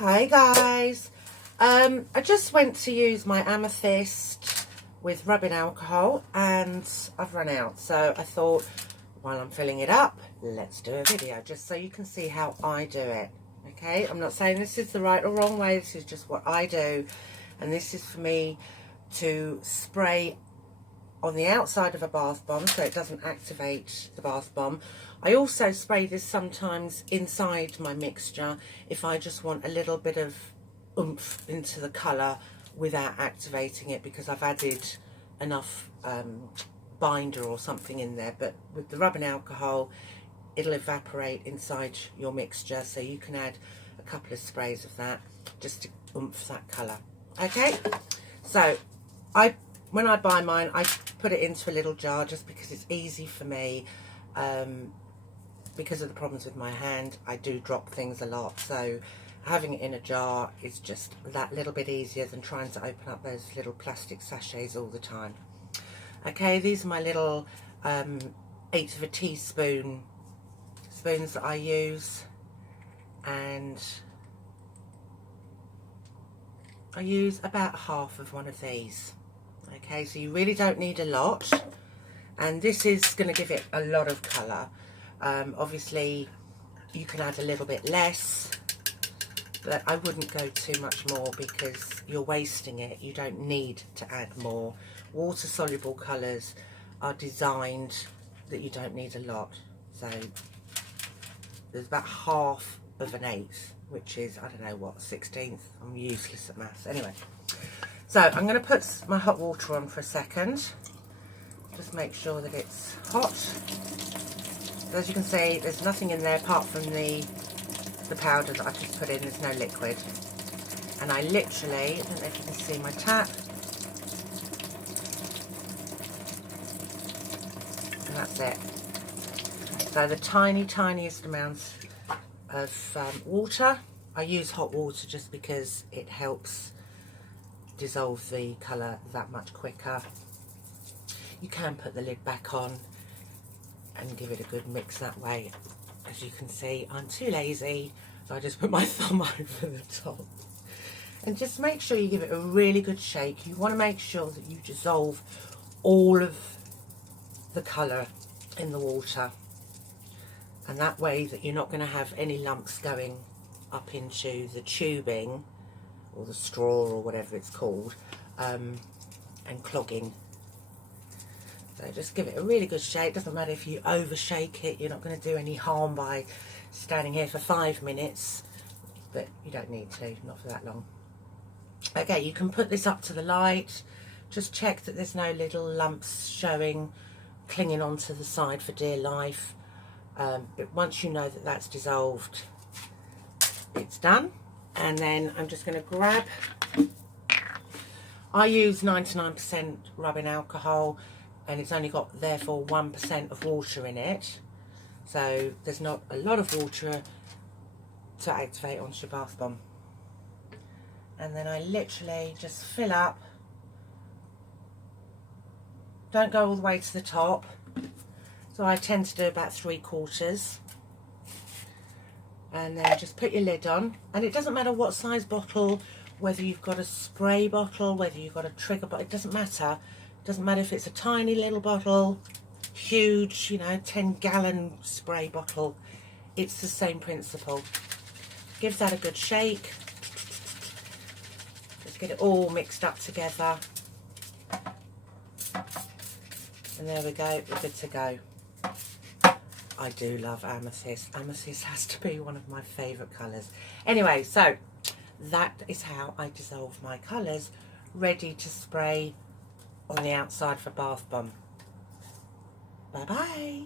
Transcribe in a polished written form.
Hi guys, I just went to use my amethyst with rubbing alcohol and I've run out, so I thought while I'm filling it up, let's do a video just so you can see how I do it. Okay, I'm not saying this is the right or wrong way, this is just what I do, and this is for me to spray on the outside of a bath bomb so it doesn't activate the bath bomb. I also spray this sometimes inside my mixture if I just want a little bit of oomph into the colour without activating it, because I've added enough binder or something in there. But with the rubbing alcohol, it'll evaporate inside your mixture, so you can add a couple of sprays of that just to oomph that colour. Okay, so when I buy mine, I put it into a little jar just because it's easy for me. Because of the problems with my hand, I do drop things a lot, so having it in a jar is just that little bit easier than trying to open up those little plastic sachets all the time. Okay, these are my little 1/8 of a teaspoon spoons that I use, and I use about half of one of these. Okay, so you really don't need a lot, and this is going to give it a lot of colour. Obviously you can add a little bit less, but I wouldn't go too much more because you're wasting it. You don't need to add more. Water soluble colours are designed that you don't need a lot, so there's about half of an 1/8, which is, I don't know what, 1/16. I'm useless at maths. Anyway, so I'm going to put my hot water on for a second. Just make sure that it's hot. As you can see, there's nothing in there apart from the powder that I just put in. There's no liquid. And I literally, I don't know if you can see my tap. And that's it. So the tiniest amounts of water. I use hot water just because it helps dissolve the colour that much quicker. You can put the lid back on and give it a good mix that way. As you can see, I'm too lazy, so I just put my thumb over the top. And just make sure you give it a really good shake. You want to make sure that you dissolve all of the colour in the water, and that way that you're not going to have any lumps going up into the tubing or the straw or whatever it's called, and clogging. So just give it a really good shake. Doesn't matter if you over shake it, you're not going to do any harm by standing here for 5 minutes, but you don't need to, not for that long. Okay, you can put this up to the light. Just check that there's no little lumps showing, clinging onto the side for dear life. But once you know that that's dissolved, it's done. And then I'm just going to grab, I use 99% rubbing alcohol, and it's only got therefore 1% of water in it, so there's not a lot of water to activate onto your bath bomb. And then I literally just fill up, don't go all the way to the top, so I tend to do about 3/4, and then just put your lid on. And it doesn't matter what size bottle, whether you've got a spray bottle, whether you've got a trigger bottle, it doesn't matter. Doesn't matter if it's a tiny little bottle, huge, 10-gallon spray bottle. It's the same principle. Give that a good shake. Let's get it all mixed up together. And there we go, we're good to go. I do love amethyst. Amethyst has to be one of my favourite colours. Anyway, so that is how I dissolve my colours, ready to spray on the outside for bath bomb. Bye bye.